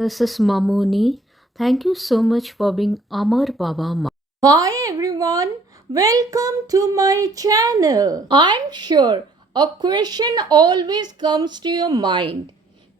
This is Mamuni. Thank you so much for being Amar Baba Ma. Hi everyone, welcome to my channel. I'm sure a question always comes to your mind.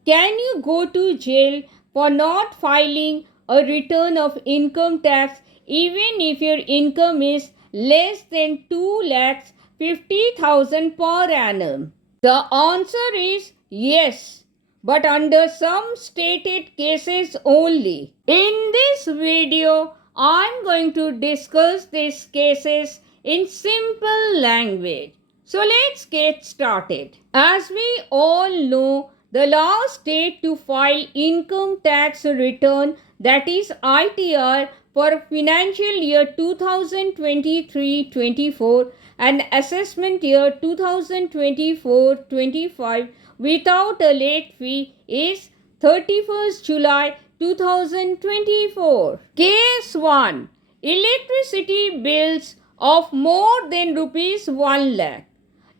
Can you go to jail for not filing a return of income tax even if your income is less than 2,50,000 per annum? The answer is yes, but under some stated cases only. In this video, I'm going to discuss these cases in simple language. So let's get started. As we all know, the last date to file income tax return, that is ITR, for financial year 2023-24 and assessment year 2024-25 without a late fee is 31st July 2024. Case 1. Electricity bills of more than rupees 1 lakh.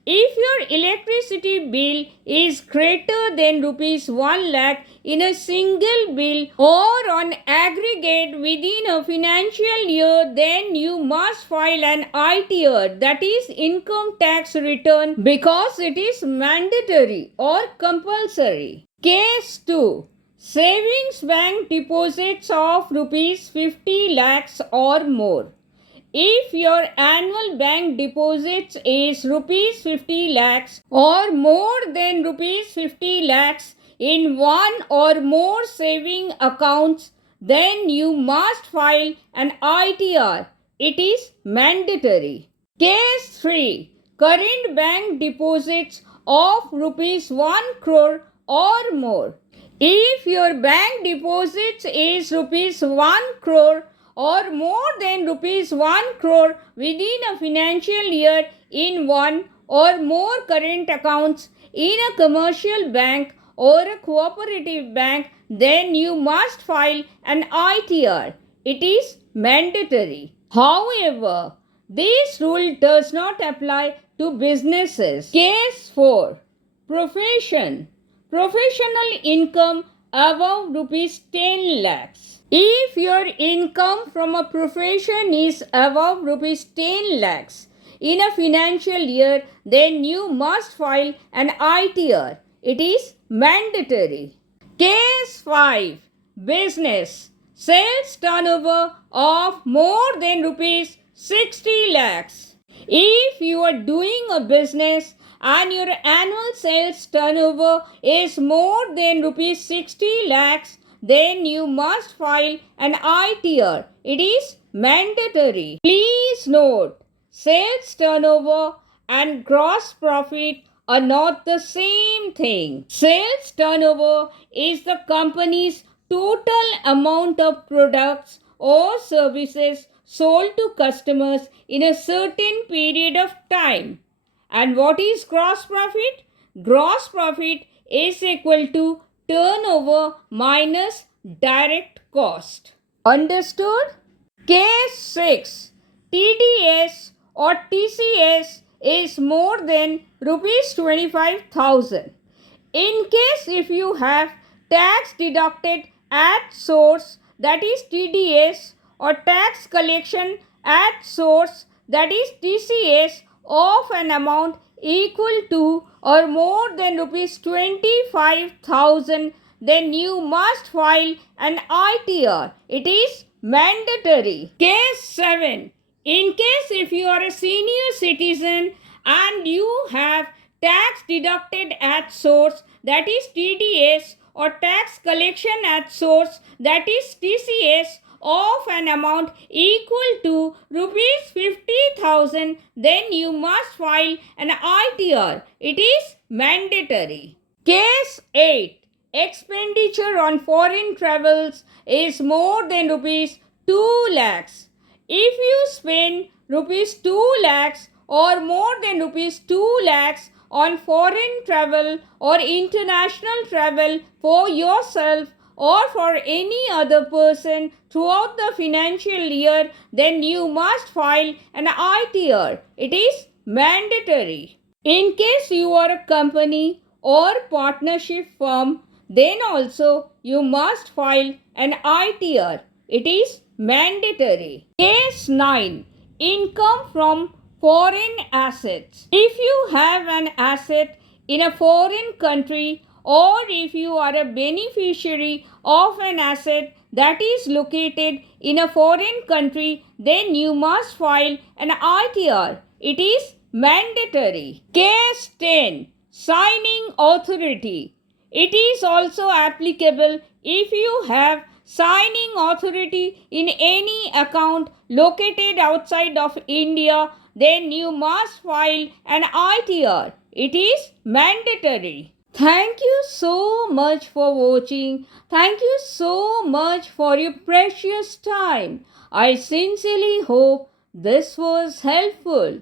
If your electricity bill is greater than rupees 1 lakh in a single bill or on aggregate within a financial year, then you must file an ITR, that is income tax return, because it is mandatory or compulsory. Case 2. Savings bank deposits of rupees 50 lakhs or more. If your annual bank deposits is rupees 50 lakhs or more than rupees 50 lakhs in one or more saving accounts, then you must file an ITR. It is mandatory. Case 3. Current bank deposits of rupees 1 crore or more. If your bank deposits is rupees 1 crore or more than rupees 1 crore within a financial year in one or more current accounts in a commercial bank or a cooperative bank, then you must file an ITR. It is mandatory. However, this rule does not apply to businesses. Case 4. Profession. Professional income above rupees 10 lakhs. If your income from a profession is above rupees 10 lakhs in a financial year, then you must file an ITR. It is mandatory. Case 5. Business. Sales turnover of more than rupees 60 lakhs. If you are doing a business and your annual sales turnover is more than rupees 60 lakhs, then you must file an ITR. It is mandatory. Please note, sales turnover and gross profit are not the same thing. Sales turnover is the company's total amount of products or services sold to customers in a certain period of time. And what is gross profit? Gross profit is equal to turnover minus direct cost. Understood? Case 6. TDS or TCS is more than rupees 25,000. In case if you have tax deducted at source, that is TDS, or tax collection at source, that is TCS, of an amount equal to or more than rupees 25,000, then you must file an ITR. It is mandatory. Case 7. In case if you are a senior citizen and you have tax deducted at source, that is TDS, or tax collection at source, that is TCS, of an amount equal to rupees 50,000, then you must file an ITR. It is mandatory. Case 8. Expenditure on foreign travels is more than rupees 2 lakhs. If you spend rupees 2 lakhs or more than rupees 2 lakhs on foreign travel or international travel for yourself or for any other person throughout the financial year, then you must file an ITR. It is mandatory. In case you are a company or partnership firm, then also you must file an ITR. It is mandatory. Case 9. Income from foreign assets. If you have an asset in a foreign country, or if you are a beneficiary of an asset that is located in a foreign country, then you must file an ITR. It is mandatory. Case 10. Signing authority. It is also applicable if you have signing authority in any account located outside of India, then you must file an ITR. It is mandatory. Thank you so much for watching. Thank you so much for your precious time. I sincerely hope this was helpful.